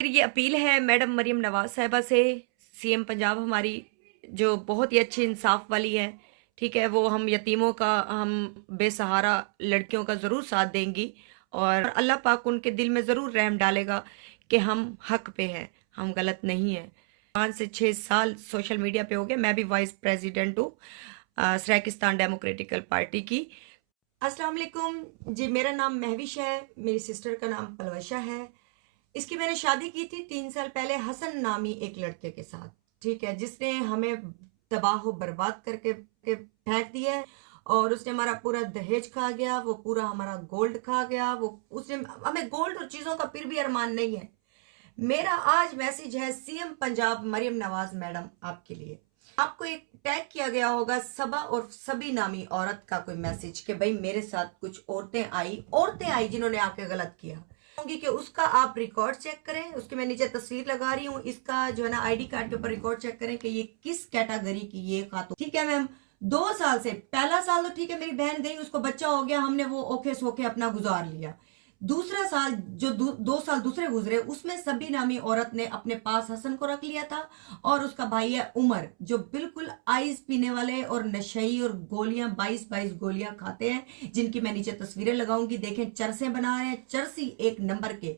ये अपील है मैडम मरियम नवाज साहिबा से। सीएम पंजाब हमारी जो बहुत ही अच्छी इंसाफ वाली है, ठीक है, वो हम यतीमों का, हम बेसहारा लड़कियों का ज़रूर साथ देंगी और अल्लाह पाक उनके दिल में ज़रूर रहम डालेगा कि हम हक पे हैं, हम गलत नहीं हैं। 5 से 6 साल सोशल मीडिया पे हो गए। मैं भी वाइस प्रेसिडेंट हूँ सराकिस्तान डेमोक्रेटिकल पार्टी की। अस्सलाम वालेकुम जी, मेरा नाम महविश है, मेरी सिस्टर का नाम पलवशा है। इसकी मैंने शादी की थी 3 साल पहले हसन नामी एक लड़के के साथ, ठीक है, जिसने हमें तबाह बर्बाद करके फेंक दिया है और उसने हमारा पूरा दहेज खा गया, वो पूरा हमारा गोल्ड खा गया। वो उसने हमें गोल्ड और चीजों का फिर भी अरमान नहीं है। मेरा आज मैसेज है सीएम पंजाब मरियम नवाज मैडम आपके लिए। आपको एक टैग किया गया होगा सबा और सभी नामी औरत का कोई मैसेज कि भाई मेरे साथ कुछ औरतें आई जिन्होंने आके गलत किया कि उसका आप रिकॉर्ड चेक करें। उसके मैं नीचे तस्वीर लगा रही हूँ, इसका जो है ना आईडी कार्ड के ऊपर रिकॉर्ड चेक करें कि ये किस कैटेगरी की ये खातून। ठीक है मैम, 2 साल से, पहला साल तो ठीक है मेरी बहन गई, उसको बच्चा हो गया, हमने वो ओखे सोखे अपना गुजार लिया। दूसरा साल जो 2 साल दूसरे गुजरे, उसमें सभी नामी औरत ने अपने पास हसन को रख लिया था और उसका भाई है उमर, जो बिल्कुल आइस पीने वाले और नशई और गोलियां 22 गोलियां खाते हैं, जिनकी मैं नीचे तस्वीरें लगाऊंगी। देखें, चरसे बना रहे हैं, चरसी 1 नंबर के।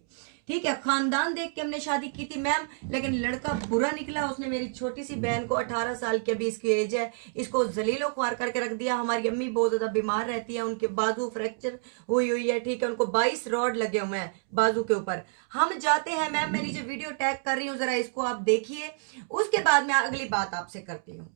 ठीक है, खानदान देख के हमने शादी की थी मैम, लेकिन लड़का बुरा निकला। उसने मेरी छोटी सी बहन को, 18 साल की अभी इसकी एज है, इसको जलीलो ख्वार करके रख दिया। हमारी अम्मी बहुत ज्यादा बीमार रहती है, उनके बाजू फ्रैक्चर हुई है, ठीक है, उनको 22 रॉड लगे हुए हैं बाजू के ऊपर। हम जाते हैं मैम, मैं नीचे वीडियो टैग कर रही हूँ, जरा इसको आप देखिए, उसके बाद मैं अगली बात आपसे करती हूँ।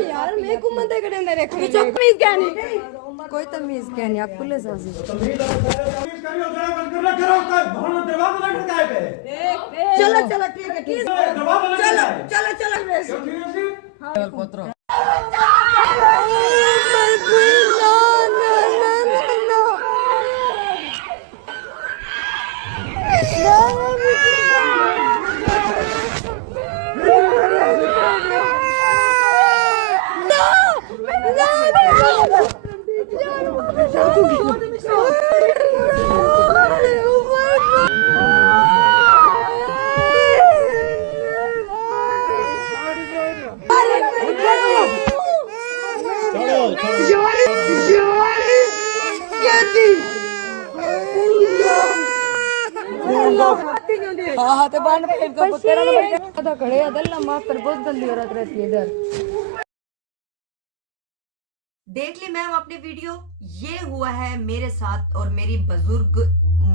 यार मैं कुमंदे कड़े अंदर रख रही हूं। तमीज क्या नहीं, कोई तमीज क्या नहीं। आप पुलिस आसी चलो चलो ठीक है, ठीक है, चलो चलो चलो हाँ तो बांध पे इनका पुत्रा नंबर आधा खड़े अदल ना माफ कर, बहुत गंदी औरत रहती है इधर। देख ली मैम अपनी वीडियो, ये हुआ है मेरे साथ और मेरी बुजुर्ग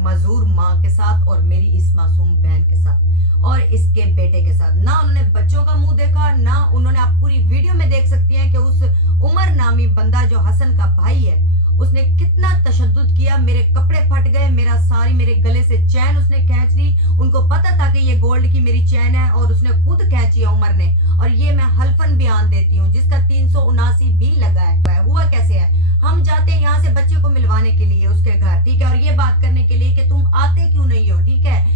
मजूर माँ के साथ और मेरी इस मासूम बहन के साथ और इसके बेटे के साथ। ना उन्होंने बच्चों का मुंह देखा, ना उन्होंने, आप पूरी वीडियो में देख सकती हैं कि उस उमर नामी बंदा जो हसन का भाई है, उसने कितना तशद्दुद किया। मेरे कपड़े फट गए, मेरे गले से चैन उसने खींच ली। उनको पता था कि ये गोल्ड की मेरी चैन है और उसने खुद खींची है उमर ने, और ये मैं हल्फन बयान देती हूँ, जिसका 379 भी लगा है। हुआ कैसे है, हम जाते हैं यहाँ से बच्चे को मिलवाने के लिए उसके घर, ठीक है, और ये बात करने के लिए कि तुम आते क्यों नहीं हो, ठीक है,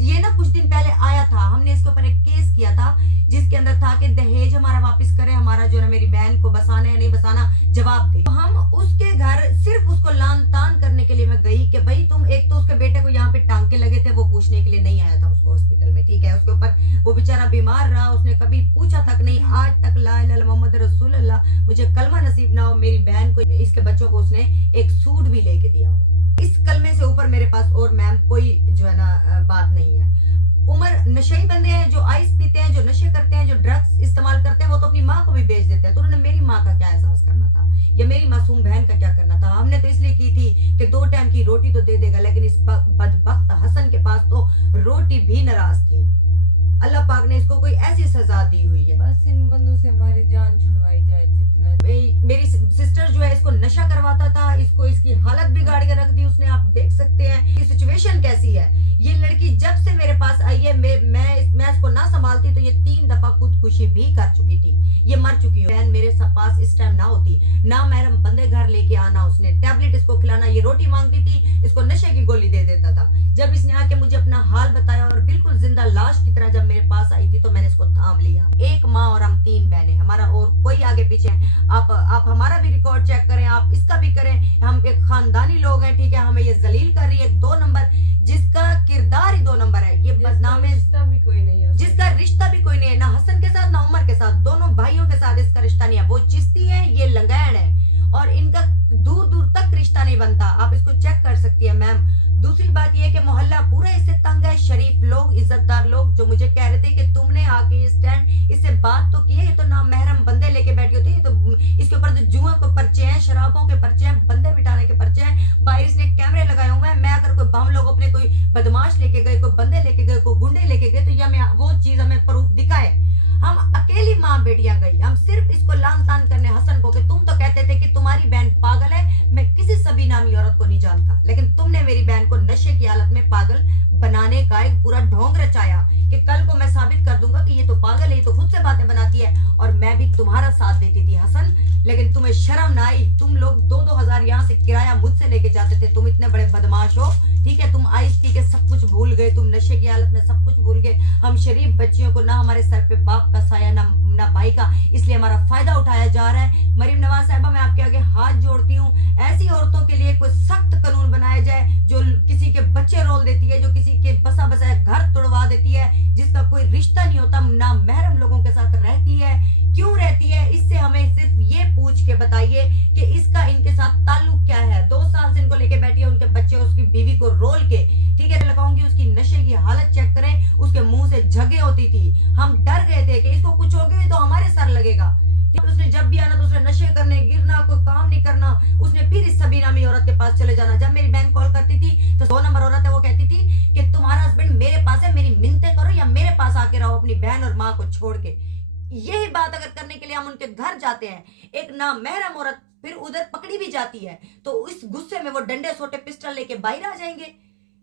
ये ना कुछ दिन पहले आया था, हमने इसके ऊपर एक केस किया था जिसके अंदर था कि दहेज हमारा वापस करे, हमारा जो है मेरी बहन को बसाना है नहीं बसाना जवाब दे। तो हम उसके घर सिर्फ उसको लान तान करने के लिए मैं गई कि भाई तुम, एक तो उसके बेटे को यहाँ पे टांके लगे थे, वो पूछने के लिए नहीं आया था उसको हॉस्पिटल में, ठीक है, उसके ऊपर वो बेचारा बीमार रहा, उसने कभी पूछा तक नहीं, आज तक ला इलाहा मोहम्मद रसूल अल्लाह, मुझे कलमा नसीब ना हो मेरी बहन को, इसके बच्चों को उसने एक सूट भी लेके दिया हो। इस कलमे से ऊपर मेरे पास और मैम कोई जो है ना बात नहीं है। उमर नशेई बंदे हैं, जो आइस पीते हैं, जो नशे करते हैं, जो ड्रग्स इस्तेमाल करते हैं, वो तो अपनी माँ को भी बेच देते हैं। तो उन्होंने मेरी माँ का क्या एहसास करना था, या मेरी मासूम बहन का क्या करना था। हमने तो इसलिए की थी कि 2 टाइम की रोटी तो दे देगा, लेकिन इस बदबख्त हसन के पास तो रोटी भी नाराज थी। अल्लाह पाक ने इसको कोई ऐसी सजा दी हुई है, बस इन बंदों से हमारी जान छुड़वाई जाए जितना। मेरी सिस्टर जो है इसको नशा करवाता था, इसको इसकी हालत बिगाड़ के रख दी उसने। आप देख सकते हैं कि सिचुएशन कैसी है। ये लड़की जब से मेरे पास आई है, मैं इसको ना संभालती तो ये 3 दफा खुदकुशी भी कर चुकी थी, ये मर चुकी है। बहन मेरे पास इस टाइम ना होती, ना महरम बंदे घर लेके आना, उसने टैबलेट इसको खिलाना, ये रोटी मांगती थी, इसको नशे की गोली दे देता था। जब इसने आके मुझे अपना हाल बताया और बिल्कुल जिंदा लाश की तरह जब मेरे पास आई थी तो मैंने इसको थाम लिया। एक माँ और हम 3 बहनें, हमारा और कोई आगे पीछे है। आप हमारा भी रिकॉर्ड चेक करें, आप इसका भी करें। हम एक खानदानी लोग हैं, ठीक है। हमें ये जलील कर रही है 2 नंबर, जिसका किरदार ही 2 नंबर है, ये बदनाम है, रिश्ता भी कोई नहीं है, जिसका रिश्ता भी कोई नहीं है, ना हसन के साथ ना उमर के साथ, दोनों भाइयों के साथ इसका रिश्ता नहीं है। वो चिश्ती है, ये लंगैण है, और इनका दूर दूर तक रिश्ता नहीं बनता। आप इसको चेक कर सकती है मैम। दूसरी बात ये है कि मोहल्ला पूरा इससे तंग है। शरीफ लोग, इज्जतदार लोग जो मुझे कह रहे थे कि तुमने आके स्टैंड इससे बात तो की है, ये तो ना महरम बंदे लेके बैठी होती है, तो इसके ऊपर तो जुआ के पर्चे हैं, शराबों के पर्चे हैं, बंदे बिठाने के पर्चे हैं, बाहर इसने कैमरे लगाए हुए हैं। मैं अगर कोई हम लोग अपने कोई बदमाश लेके गए, कोई बंदे लेके गए, कोई गुंडे लेके गए, तो ये हमें वो चीज हमें प्रूफ दिखाए। हम अकेली माँ बेटियां गई, हम सिर्फ इसको लान तान करने हसन को कि तुम तो कहते थे कि तुम्हारी बहन पागल है, मैं किसी सभी नामी औरत को नहीं जानता, लेकिन तुमने मेरी बहन को नशे की हालत में पागल बनाने का एक पूरा ढोंग रचाया कि कल को मैं साबित कर दूंगा कि ये तो पागल है, ये तो खुद से बातें बनाती है, और मैं भी तुम्हारा साथ देती थी हसन। लेकिन तुम्हें शर्म ना आई, तुम लोग 2-2 हजार यहाँ से किराया मुझसे लेके जाते थे, तुम इतने बड़े बदमाश हो, ठीक है। तुम आइस पी के सब कुछ भूल गए, तुम नशे की हालत में सब कुछ भूल गए। हम शरीफ बच्चियों को ना हमारे सर पे बाप का साया, ना भाई का, इसलिए हमारा फायदा उठाया जा रहा है। मरीम नवाज साहिबा, मैं आपके आगे हाथ जोड़ती हूँ, ऐसी औरतों के लिए कोई सख्त कानून बनाया जाए जो किसी के बच्चे रोल देती है, जो किसी के बसा बसाया घर तोड़वा देती है, जिसका कोई रिश्ता नहीं होता, ना महरम लोगों के साथ रहती है, क्यों रहती है, इससे हमें सिर्फ ये पूछ के बताइए कि इसका इनके साथ ताल्लुक क्या है। 2 साल से इनको लेके बैठी है, उनके बच्चे उसकी बीवी को रोल के, ठीक है, लगाऊंगी। उसकी नशे की हालत चेक करें, उसके मुंह से झगे होती थी, हम डर गए थे कि इसको कुछ हो गया तो हमारे सर लगेगा। उसने जब भी आना तो उसने नशे करने, गिरना, कोई काम नहीं करना, उसने फिर इस सभी नामी औरत के पास चले जाना। जब मेरी बहन कॉल करती थी तो 2 नंबर औरत है, वो कहती थी कि तुम्हारा हस्बैंड मेरे पास है, मेरी मिन्नतें करो या मेरे पास आके रहो अपनी बहन और माँ को छोड़ के। यही बात अगर करने के लिए हम उनके घर जाते हैं, एक नामहरम औरत फिर उधर पकड़ी भी जाती है, तो इस गुस्से में वो डंडे सोटे पिस्टल लेके बाहर आ जाएंगे।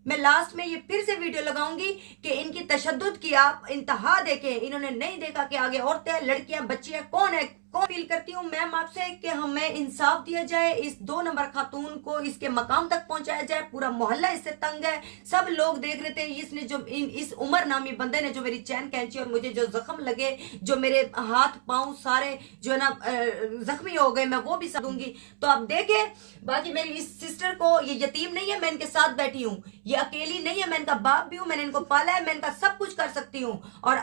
मैं लास्ट में ये फिर से वीडियो लगाऊंगी कि इनकी तशद्दुद की आप इंतहा देखें। इन्होंने नहीं देखा कि आगे औरतें, लड़कियां, बच्चियां कौन है। फील करती हूँ मैम आपसे कि हमें इंसाफ दिया जाए, इस 2 नंबर खातून को इसके मकाम तक पहुंचाया जाए। पूरा मोहल्ला इससे तंग है, सब लोग देख रहे थे। इसने जो इस उमर नामी बंदे ने जो मेरी चैन कैंची और मुझे जो जख्म लगे, जो मेरे हाथ पांव सारे जो है ना जख्मी हो गए, मैं वो भी दूंगी। तो आप देखें, बाकी मेरी इस सिस्टर को, ये यतीम नहीं है, मैं इनके साथ बैठी हूँ, ये अकेली नहीं है, मैं इनका बाप भी हूँ, मैंने इनको पाला है, मैं इनका सब कुछ कर सकती हूँ और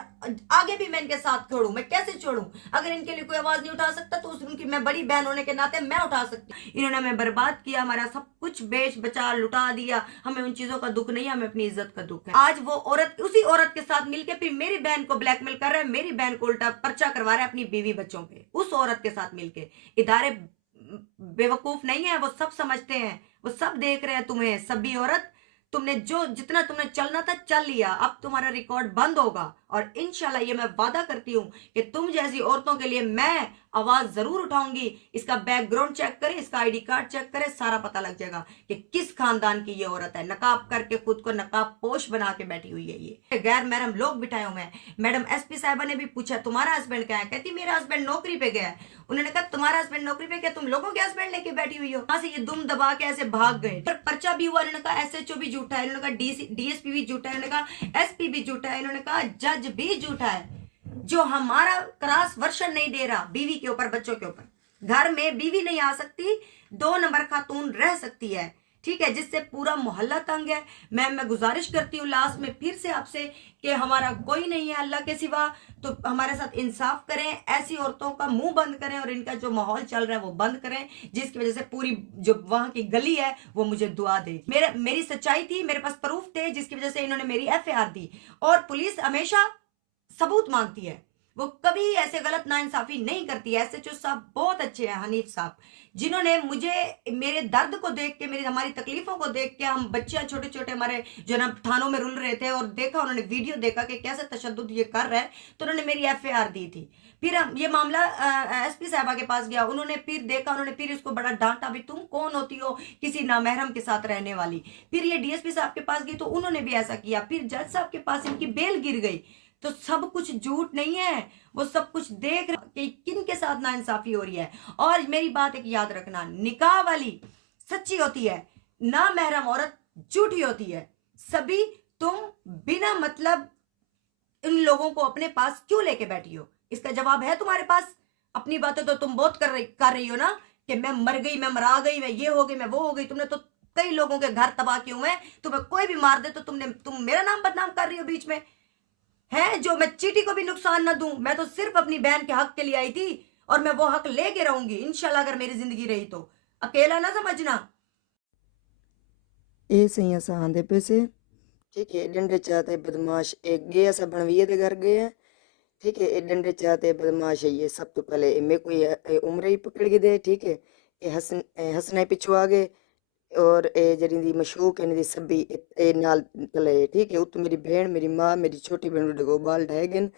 आगे भी मैं इनके साथ छोड़ू। मैं कैसे छोड़ू? अगर इनके लिए कोई आवाज नहीं उठा सकता तो उनकी, मैं बड़ी बहन होने के नाते मैं उठा सकती। इन्होंने हमें बर्बाद किया, हमारा सब कुछ बेच बचा लुटा दिया। हमें उन चीजों का दुख नहीं है, हमें अपनी इज्जत का दुख है। आज वो औरत उसी औरत के साथ मिलकर फिर मेरी बहन को ब्लैकमेल कर रहा है, मेरी बहन को उल्टा पर्चा करवा रहा है अपनी बीवी बच्चों पे, उस औरत के साथ मिलके। इदारे बेवकूफ नहीं है, वो सब समझते हैं, वो सब देख रहे हैं तुम्हें। सभी औरत, तुमने जितना तुमने चलना था चल लिया, अब तुम्हारा रिकॉर्ड बंद होगा। और इंशाल्लाह ये मैं वादा करती हूँ कि तुम जैसी औरतों के लिए मैं आवाज जरूर उठाऊंगी। इसका बैकग्राउंड चेक करें, इसका आईडी कार्ड चेक करें, सारा पता लग जाएगा कि किस खानदान की ये औरत है। नकाब करके खुद को नकाब पोश बना के बैठी हुई है ये। गैर महरम लोग बिठाए हुए हैं। मैडम एसपी साहिबा ने भी पूछा तुम्हारा हस्बैंड क्या है, कहती मेरा हस्बैंड नौकरी पे गया है। उन्होंने कहा तुम्हारा हस्बैंड नौकरी पे, क्या तुम लोगों के हस्बैंड लेके बैठी हुई हो? वहां से ये दुम दबा के ऐसे भाग गए। पर पर्चा भी हुआ, इन्होंने कहा एसएचओ भी झूठा है, इन्होंने कहा डीएसपी भी झूठा है, इन्होंने कहा एसपी भी झूठा है, इन्होंने कहा जज भी झूठा है। जो हमारा क्रॉस वर्शन नहीं दे रहा बीवी के ऊपर, बच्चों के ऊपर। घर में बीवी नहीं आ सकती, 2 नंबर खातून रह सकती है, ठीक है, जिससे पूरा मोहल्ला तंग है। मैं गुजारिश करती हूँ लास्ट में फिर से आपसे कि हमारा कोई नहीं है अल्लाह के सिवा, तो हमारे साथ इंसाफ करें, ऐसी औरतों का मुंह बंद करें और इनका जो माहौल चल रहा है वो बंद करें, जिसकी वजह से पूरी जो वहां की गली है वो मुझे दुआ दे। मेरी सच्चाई थी, मेरे पास प्रूफ थे, जिसकी वजह से इन्होंने मेरी FIR दी। और पुलिस हमेशा सबूत मांगती है, वो कभी ऐसे गलत नाइंसाफी नहीं करती है। एसएचओ साहब बहुत अच्छे हैं, हनीफ साहब, जिन्होंने मुझे मेरे दर्द को देख के, मेरी हमारी तकलीफों को देख के, हम बच्चे छोटे छोटे हमारे जो ना थानों में रुल रहे थे, और देखा उन्होंने, वीडियो देखा कि कैसे तशद्दुद ये कर रहा है, तो उन्होंने मेरी एफआईआर दी थी। फिर हम ये मामला एसपी साहबा के पास गया, उन्होंने फिर देखा, उन्होंने फिर इसको बड़ा डांटा, भी तुम कौन होती हो किसी नामहरम के साथ रहने वाली। फिर ये डीएसपी साहब के पास गई तो उन्होंने भी ऐसा किया। फिर जज साहब के पास इनकी बेल गिर गई। तो सब कुछ झूठ नहीं है, वो सब कुछ देख रहे कि किन के साथ नाइंसाफी हो रही है। और मेरी बात एक याद रखना, निकाह वाली सच्ची होती है, नामहरम औरत झूठी होती है। सभी तुम बिना मतलब इन लोगों को अपने पास क्यों लेके बैठी हो, इसका जवाब है तुम्हारे पास? अपनी बातें तो तुम बहुत कर रही हो ना, कि मैं मर गई, मैं मरा गई, मैं ये हो गई, मैं वो हो गई। तुमने तो कई लोगों के घर तबाह किए हुए हैं। तुम्हें कोई भी मार दे तो तुम मेरा नाम बदनाम कर रही हो बीच में, है जो मैं चीटी को भी नुकसान ना दूं। मैं तो सिर्फ अपनी बहन के हक के लिए आई थी, और मैं वो हक लेके रहूंगी इंशाल्लाह, अगर मेरी जिंदगी रही तो। अकेला ना समझना। ये सही असा आंदे पे से, ठीक है। डंडे चाहते बदमाश एक गया सा बनविये दे घर गए हैं, ठीक है। ये डंडे चाहते बदमाश है, ये सब तो पहले मेरे को ये उम्र ही पकड़ के दे, ठीक है। ये हसना पिछू आ गए, और ये जरी दी मशूक है दी सभी ए नाल तले, ठीक है। उत मेरी बहन, मेरी माँ, मेरी छोटी बहन डगो बाल ढाएगन,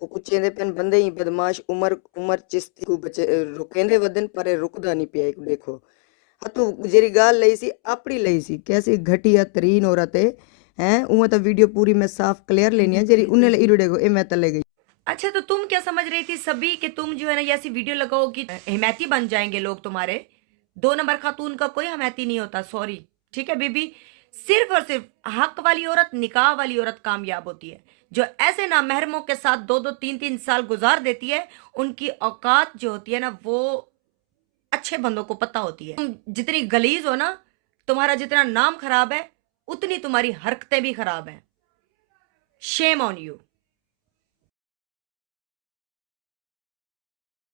वो कुछ चेंदे पेन बंदे ही बदमाश उमर चिश्ती को बचे रुकेंदे वदन पर रुकदा नहीं पिया। देखो हाँ तू जेरी गाल लई सी अपनी लई सी, कैसी घटिया तरीन औरत है, हैं उमे तो वीडियो पूरी मैं साफ क्लियर लेनी है, जेरी उन्हें इरु डेगो ए मैं तले गई। अच्छा, तो तुम क्या समझ रही थी सभी कि तुम जो है ना ये ऐसी वीडियो लगाओ कि हिमायती बन जाएंगे लोग तुम्हारे? 2 नंबर खातून का कोई हिमायती नहीं होता, सॉरी, ठीक है बीबी। सिर्फ और सिर्फ हक वाली औरत, निकाह वाली औरत कामयाब होती है। जो ऐसे नामहरमों के साथ 2-2, 3-3 साल गुजार देती है, उनकी औकात जो होती है ना, वो अच्छे बंदों को पता होती है। तुम जितनी गलीज हो ना, तुम्हारा जितना नाम खराब है, उतनी तुम्हारी हरकतें भी खराब हैं। Shame on you.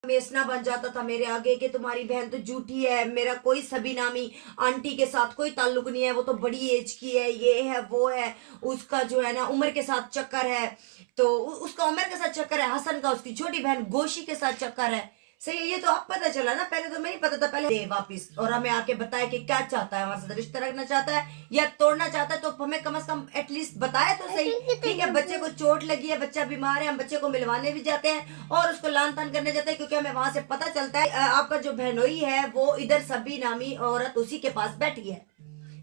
मेसना बन जाता था मेरे आगे कि तुम्हारी बहन तो झूठी है, मेरा कोई सभी नामी आंटी के साथ कोई ताल्लुक नहीं है, वो तो बड़ी एज की है, ये है वो है, उसका जो है ना उम्र के साथ चक्कर है, तो उसका उम्र के साथ चक्कर है, हसन का उसकी छोटी बहन गोशी के साथ चक्कर है। सही है, ये तो अब पता चला ना, पहले तो नहीं पता था। पहले दे वापिस और हमें आके बताए कि क्या चाहता है, हमारे साथ रिश्ता रखना चाहता है या तोड़ना चाहता है, तो हमें कम से कम एटलीस्ट बताए तो सही। ठीक है, बच्चे को चोट लगी है, बच्चा बीमार है, हम बच्चे को मिलवाने भी जाते हैं और उसको लान तान करने जाते हैं, क्योंकि हमें वहां से पता चलता है आपका जो बहनोई है वो इधर सभी नामी औरत उसी के पास बैठी है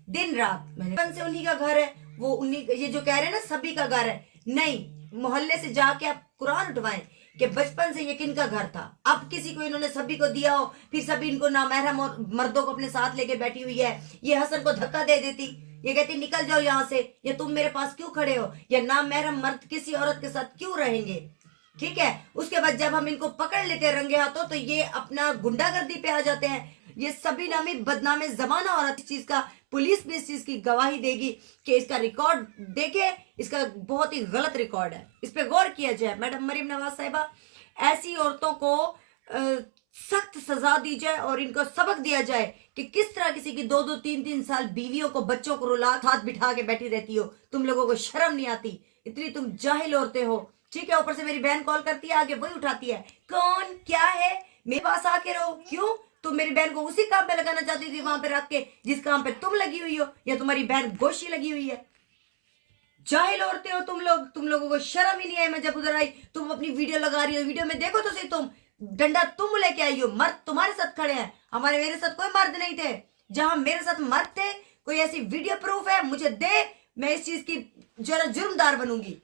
दिन रात। मैंने से उन्हीं का घर है वो, उन्हीं, ये जो कह रहे हैं ना सभी का घर है, नहीं, मोहल्ले से जाके आप कुरान उठवाएं कि बचपन से ये किनका घर था। अब किसी को इन्होंने सभी को दिया हो, फिर सभी इनको नामहरम और मर्दों को अपने साथ लेके बैठी हुई है। ये हसन को धक्का दे देती, ये कहती निकल जाओ यहाँ से, या तुम मेरे पास क्यों खड़े हो, या नामहरम मर्द किसी औरत के साथ क्यों रहेंगे। ठीक है, उसके बाद जब हम इनको पकड़ लेते हैं रंगे हाथों, तो ये अपना गुंडागर्दी पे आ जाते हैं। ये सभी नामी बदनामे जमाना औरत, इस चीज का पुलिस भी इस चीज की गवाही देगी कि इसका रिकॉर्ड देखे, इसका बहुत ही गलत रिकॉर्ड है, इस पे गौर किया जाए। मैडम मरीम नवाज साहिबा, ऐसी औरतों को सख्त सजा दी जाए और इनको सबक दिया जाए कि किस तरह किसी की 2-2, 3-3 साल बीवियों को, बच्चों को रुला हाथ बिठा के बैठी रहती हो। तुम लोगों को शर्म नहीं आती, इतनी तुम जाहिल औरतें हो। ठीक है, ऊपर से मेरी बहन कॉल करती है, आगे वही उठाती है, कौन क्या है, मेरे पास आके रहो। क्यों तुम मेरी बहन को उसी काम पे लगाना चाहती थी, वहां पे रख के जिस काम पे तुम लगी हुई हो, या तुम्हारी बहन गोशी लगी हुई है। जाहिल औरतें हो तुम लोग, तुम लोगों को शर्म ही नहीं आई। मैं जब उधर आई, तुम अपनी वीडियो लगा रही हो, वीडियो में देखो तो सही, तुम डंडा तुम लेके आई हो, मर्द तुम्हारे साथ खड़े हैं, हमारे मेरे साथ कोई मर्द नहीं थे। जहां मेरे साथ मर्द थे, कोई ऐसी वीडियो प्रूफ है मुझे दे, मैं इस चीज की जरा जुर्मदार बनूंगी।